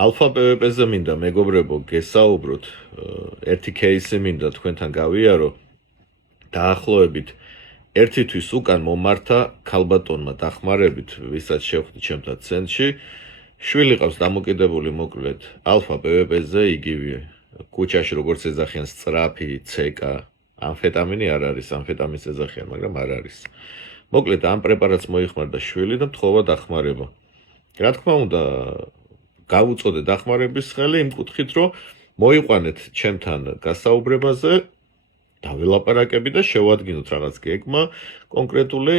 ალფა-პვპ-ზე მინდა მეგობრებო გესაუბროთ ერთი кейსი მინდა თქვენთან გავიარო დაახლოებით ერთი თვის უკან მომართა ქალბატონმა დახმარებით ვისაც შევხვდი ჩემთან ცენტრში შვილი ყავს დამოკიდებული მოკლედ ალფა-პვპ-ზე იგივე ქუჩაში როგორც ეძახიან სწრაფი ცეკა ამფეტამინი არ არის ამფეტამინს ეძახიან მაგრამ არ არის მოკლედ ამ პრეპარატს მოიხმარდა შვილი და მთხოვა დახმარება რა თქმა უნდა გავუწოდე დახმარების ხელი იმ კუთხით რომ მოიყვანეთ ჩემთან გასაუბრებაზე დავილაპარაკები და შევადგინოთ რაღაც გეგმა კონკრეტული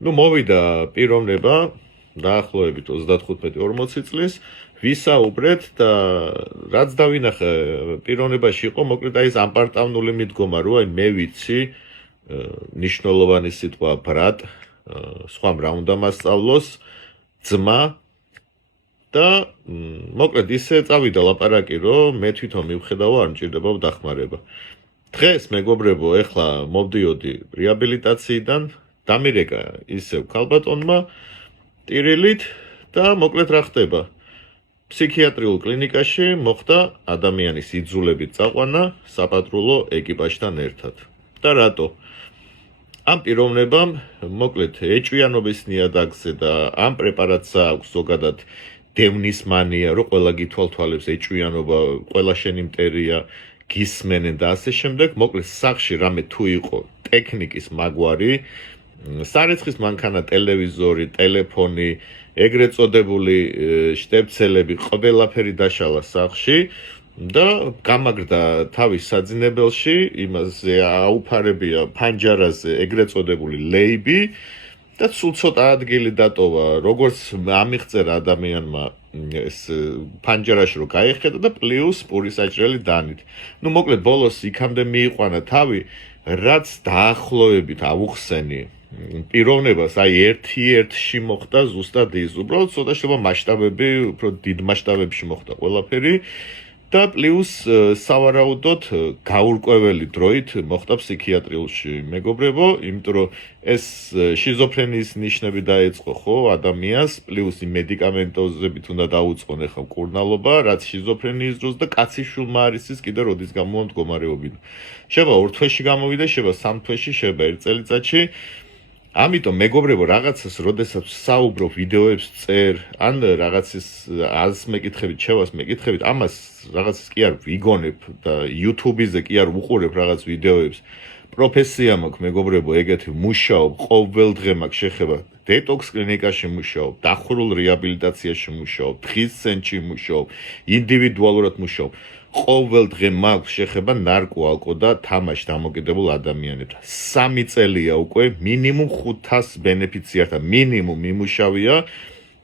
მოვიდა პიროვნება დაახლოებით 35-40 წლის ვისაუბრეთ და რაც დავინახე პიროვნებაში იყო მოკლედ აი ეს ამპარტავნული მიდგომა რომ აი მე ვიცი ნიშნულოვანი სიტყვა ბრატ სხვა რა უნდა მასწავლოს ძმა და მოკლედ ისე წავიდა ლაპარაკი რომ მე თვითონ მივხედავ არ მჭირდება დახმარება დღეს მეგობრებო ეხლა მოვდიოდი რეაბილიტაციიდან დამირეკა ისევ ქალბატონმა ტირილით და მოკლედ რა ხდება ფსიქიატრიულ კლინიკაში მოხდა ადამიანის იძულებით წაყვანა საპატრულო ეკიპაჟთან ერთად და რატო ამ პიროვნებამ მოკლედ ეჭვიანობის ნიადაგზე და ამ პრეპარატს აქვს ზოგადად დევნის მანია რომ ყველა გითვალთვალებს ეჭვიანობა ყველა შენი მტერია გისმენენ და ასე შემდეგ მოკლედ სახში რამე თუ იყო ტექნიკის მაგვარი სარეცხის მანქანა ტელევიზორი ტელეფონი ეგრეთ წოდებული შტებცელები ყველაფერი დაშალა სახში და გამაგრდა თავის საძინებელში იმაზე აუფარებია ფანჯარაზე ეგრეთ წოდებული ლეიბი და სულ ცოტა ადგილი დატოვა როგორც ამიღწევა ადამიანმა ეს ფანჯარაში რომ გაიხედა და პლუს პური საჭრელი დანით ნუ მოკლედ ბოლოს იქამდე მიიყვანა თავი რაც დაახლოებით ავუხსენი პიროვნებას აი ერთ-ერთში მოხდა ზუსტად ის უბრალოდ ცოტა შეიძლება მასშტაბები უფრო დიდ მასშტაბებში მოხდა ყველაფერი და პლუს სავარაუდოდ გაურკვეველი დროით მოხდა ფსიქიატრიულში მეგობრებო იმიტომ რომ ეს შიზოფრენიის ნიშნები დაეწყო ხო ადამიანს პლუს მედიკამენტოზებით უნდა დაუწყონ ახლა მკურნალობა რაც შიზოფრენიის დროს და კაცის შულმა არის ის კიდე როდის გამოვა მდგომარეობიდან შეიძლება 2 თვეში გამოვიდა შეიძლება 3 თვეში შეიძლება 1 წელიწადში ამიტომ მეგობრებო რაღაცას როდესაც საუბრობ ვიდეოებს წერ ან რაღაცის აზს მეკითხებით შევას მეკითხებით ამას რაღაცას კი არ ვიგონებ და YouTube-ზე კი არ ვუყურებ რაღაც ვიდეოებს პროფესია მაქვს მეგობრებო ეგეთი მუშაობ ყოველ დღე მაქვს შეხება დეტოქს კლინიკაში მუშაობ დახურულ რეაბილიტაციაში მუშაობ დღის ცენტრში მუშაობ ინდივიდუალურად მუშაობ ყოველ დღე მაქვს შეხება ნარკო ალკო და თამაში დამოკიდებულ ადამიანებთან 3 წელია უკვე მინიმუმ 500 ბენეფიციართან მინიმუმ მიმუშავია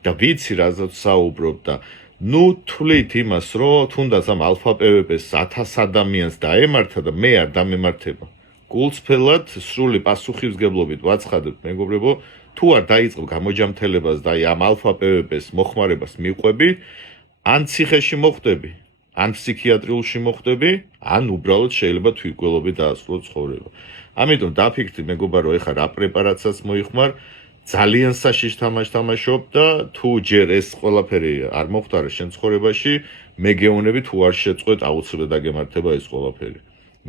და ვიცი რაზეც საუბრობ და ნუ თვლით იმას რომ თუნდაც ამ ალფა-პვპ-ს 1000 ადამიანს დაემართა და მე არ დამემართება გულწრფელად სრული პასუხისმგებლობით ვაცხადებთ მეგობრებო თუ არ დაიწყებ გამოჯამთელებას და ამ ალფა-პვპ-ს მოხმარებას მიყვები ან ციხეში მოხვდები ან ფსიქიატრიულში მოხვდები, ან უბრალოდ შეიძლება თვითმკვლელობით დაასრულო ცხოვრება. ამიტომ დაფიქრდი მეგობარო, ეხლა რა პრეპარატსაც მოიხმარ, ძალიან საშიშ თამაშს თამაშობ და თუ ჯერ ეს ყველაფერი არ მოხდარა შენ ცხოვრებაში, მე გეუბნები თუ არ შეწყვეტ აუცილებლად დაგემართება ეს ყველაფერი.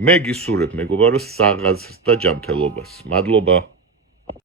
მე გისურვებ მეგობარო საღაზს და ჯანმრთელობას. მადლობა.